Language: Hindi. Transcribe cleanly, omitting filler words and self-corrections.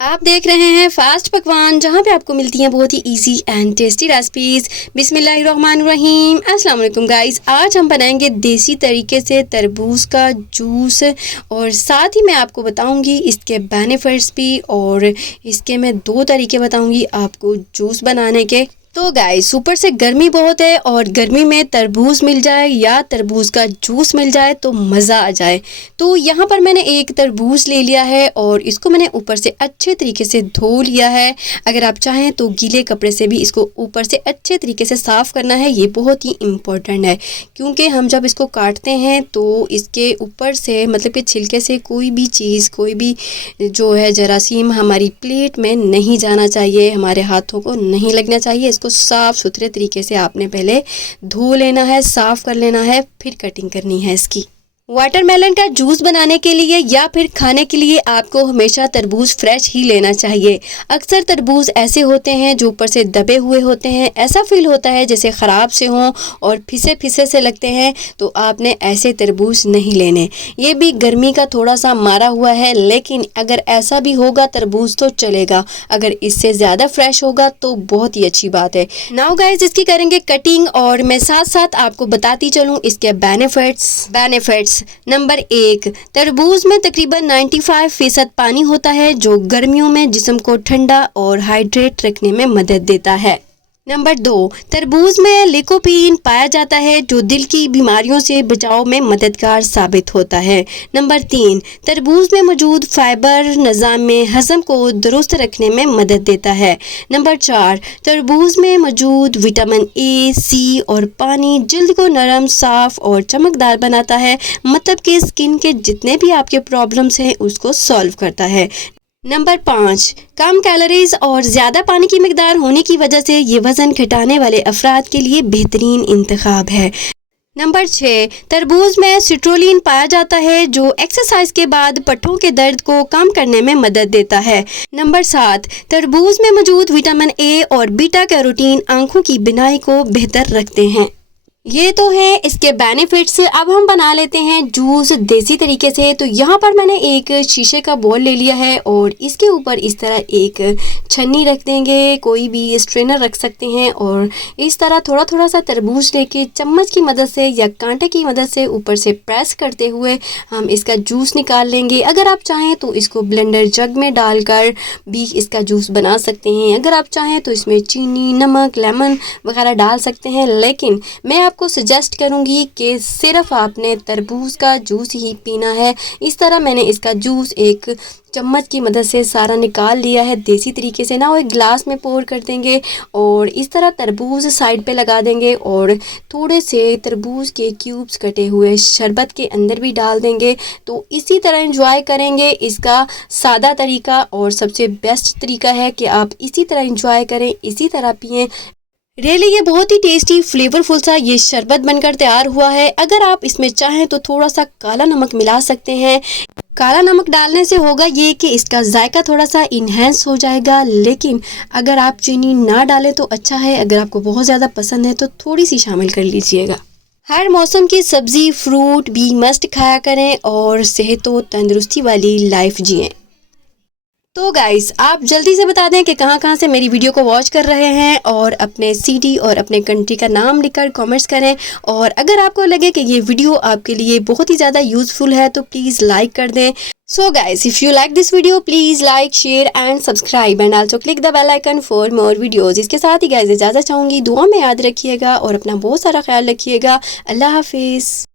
आप देख रहे हैं फास्ट पकवान, जहां पे आपको मिलती हैं बहुत ही इजी एंड टेस्टी रेसिपीज। बिस्मिल्लाहिर्रहमानिर्रहीम। अस्सलाम वालेकुम गाइस। आज हम बनाएंगे देसी तरीके से तरबूज का जूस और साथ ही मैं आपको बताऊंगी इसके बेनिफिट्स भी, और इसके मैं 2 तरीके बताऊंगी आपको जूस बनाने के। तो गाइस, ऊपर से गर्मी बहुत है और गर्मी में तरबूज मिल जाए या तरबूज का जूस मिल जाए तो मज़ा आ जाए। तो यहाँ पर मैंने एक तरबूज ले लिया है और इसको मैंने ऊपर से अच्छे तरीके से धो लिया है। अगर आप चाहें तो गीले कपड़े से भी इसको ऊपर से अच्छे तरीके से साफ़ करना है। ये बहुत ही इम्पोर्टेंट है क्योंकि हम जब इसको काटते हैं तो इसके ऊपर से मतलब कि छिलके से कोई भी चीज़, कोई भी जो है जरासीम हमारी प्लेट में नहीं जाना चाहिए, हमारे हाथों को नहीं लगना चाहिए। इसको साफ़ सुथरे तरीके से आपने पहले धो लेना है, साफ़ कर लेना है, फिर कटिंग करनी है इसकी। वाटरमेलन का जूस बनाने के लिए या फिर खाने के लिए आपको हमेशा तरबूज फ्रेश ही लेना चाहिए। अक्सर तरबूज ऐसे होते हैं जो ऊपर से दबे हुए होते हैं, ऐसा फील होता है जैसे ख़राब से हों और फिसे फिसे से लगते हैं, तो आपने ऐसे तरबूज नहीं लेने। ये भी गर्मी का थोड़ा सा मारा हुआ है, लेकिन अगर ऐसा भी होगा तरबूज तो चलेगा, अगर इससे ज़्यादा फ्रेश होगा तो बहुत ही अच्छी बात है। नाउ गाइस, इसकी करेंगे कटिंग और मैं साथ साथ आपको बताती चलूँ इसके बेनिफिट्स। नंबर 1, तरबूज में तकरीबन 95% पानी होता है जो गर्मियों में जिस्म को ठंडा और हाइड्रेट रखने में मदद देता है। नंबर 2, तरबूज में लिकोपीन पाया जाता है जो दिल की बीमारियों से बचाव में मददगार साबित होता है। नंबर 3, तरबूज में मौजूद फाइबर निज़ाम में हज़म को दुरुस्त रखने में मदद देता है। नंबर 4, तरबूज में मौजूद विटामिन ए, सी और पानी जल्द को नरम, साफ और चमकदार बनाता है, मतलब कि स्किन के जितने भी आपके प्रॉब्लम्स हैं उसको सॉल्व करता है। नंबर 5, कम कैलोरीज और ज़्यादा पानी की मिकदार होने की वजह से ये वज़न घटाने वाले अफराद के लिए बेहतरीन इंतखाब है। नंबर 6, तरबूज में सिट्रोलिन पाया जाता है जो एक्सरसाइज के बाद पट्टों के दर्द को कम करने में मदद देता है। नंबर 7, तरबूज में मौजूद विटामिन ए और बीटा कैरोटीन आंखों की बिनाई को बेहतर रखते हैं। ये तो है इसके बेनिफिट्स। अब हम बना लेते हैं जूस देसी तरीके से। तो यहाँ पर मैंने एक शीशे का बोल ले लिया है और इसके ऊपर इस तरह एक छन्नी रख देंगे, कोई भी स्ट्रेनर रख सकते हैं, और इस तरह थोड़ा थोड़ा सा तरबूज लेके चम्मच की मदद से या कांटे की मदद से ऊपर से प्रेस करते हुए हम इसका जूस निकाल लेंगे। अगर आप चाहें तो इसको ब्लेंडर जग में डालकर भी इसका जूस बना सकते हैं। अगर आप चाहें तो इसमें चीनी, नमक, लेमन वगैरह डाल सकते हैं, लेकिन मैं आपको सजेस्ट करूंगी कि सिर्फ आपने तरबूज का जूस ही पीना है। इस तरह मैंने इसका जूस एक चम्मच की मदद से सारा निकाल लिया है देसी तरीके से ना। वो एक गिलास में पोर कर देंगे और इस तरह तरबूज साइड पे लगा देंगे और थोड़े से तरबूज के क्यूब्स कटे हुए शरबत के अंदर भी डाल देंगे। तो इसी तरह एंजॉय करेंगे। इसका सादा तरीका और सबसे बेस्ट तरीका है कि आप इसी तरह एंजॉय करें, इसी तरह पिएं। रियली ये बहुत ही टेस्टी फ्लेवरफुल सा ये शरबत बनकर तैयार हुआ है। अगर आप इसमें चाहें तो थोड़ा सा काला नमक मिला सकते हैं। काला नमक डालने से होगा ये कि इसका जायका थोड़ा सा इन्हेंस हो जाएगा, लेकिन अगर आप चीनी ना डालें तो अच्छा है। अगर आपको बहुत ज़्यादा पसंद है तो थोड़ी सी शामिल कर लीजिएगा। हर मौसम की सब्ज़ी, फ्रूट भी मस्ट खाया करें और सेहत व तंदुरुस्ती वाली लाइफ जिएं। तो गाइस, आप जल्दी से बता दें कि कहाँ से मेरी वीडियो को वॉच कर रहे हैं और अपने सिटी और अपने कंट्री का नाम लिखकर कमेंट्स करें। और अगर आपको लगे कि ये वीडियो आपके लिए बहुत ही ज़्यादा यूज़फुल है तो प्लीज़ लाइक कर दें। So guys, if you like this video please like, share and subscribe and also click the bell icon for more videos. इसके साथ ही गाइस इजाज़त चाहूँगी, दुआ में याद रखिएगा और अपना बहुत सारा ख्याल रखिएगा। अल्लाह हाफिज़।